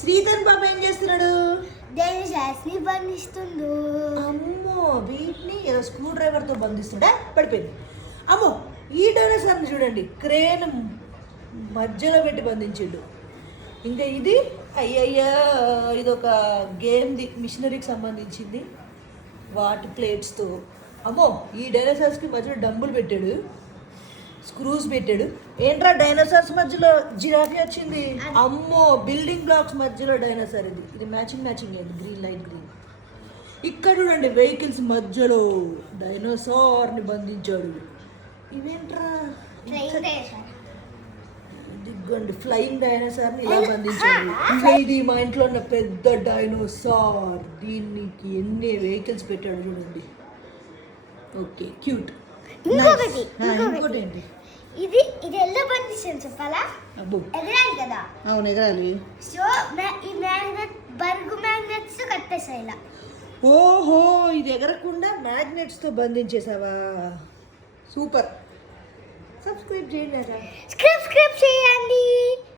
శ్రీధర్ బాబు ఏం చేస్తున్నాడు? డైనోసార్స్ని బంధిస్తుండు. అమ్మో వీటిని ఏదో స్క్రూ డ్రైవర్తో బంధిస్తుడా? పడిపోయింది. అమ్మో ఈ డైనోసార్ని చూడండి, క్రేన్ మధ్యలో పెట్టి బంధించిండు. ఇంకా ఇది అయ్యయ్యా ఇది ఒక గేమ్ది మిషనరీకి సంబంధించింది, వాటి ప్లేట్స్తో. అమ్మో ఈ డైనోసార్స్కి మధ్యలో డంబులు పెట్టాడు, స్క్రూస్ పెట్టాడు. ఏంట్రా డైనోసార్స్ మధ్యలో జిరాఫీ వచ్చింది? అమ్మో బిల్డింగ్ బ్లాక్స్ మధ్యలో డైనోసార్. ఇది మ్యాచింగ్ ఏంటి, గ్రీన్ లైట్ గ్రీన్. ఇక్కడ చూడండి వెహికల్స్ మధ్యలో డైనోసార్ని బంధించాడు. ఇవేంట్రా దిగ్గండి ఫ్లయింగ్ డైనోసార్ని ఇలా బంధించాడు. ఇది మా ఇంట్లో ఉన్న పెద్ద డైనోసార్, దీనికి ఎన్ని వెహికల్స్ పెట్టాడు చూడండి. Okay cute. ఇంకోటి ఏంటి ఇది ఎలా బంధించాను చెప్పాలా? ఎగరాలి కదా. అవును ఎగరాలి. సో ఈ మ్యాగ్నెట్ బర్గు మ్యాగ్నెట్స్ కట్టేసాయి ఇలా. ఓహో ఇది ఎగరకుండా మ్యాగ్నెట్స్తో బంధించేసావా? సూపర్. సబ్స్క్రైబ్ చేయండి. సబ్స్క్రైబ్ చేయండి.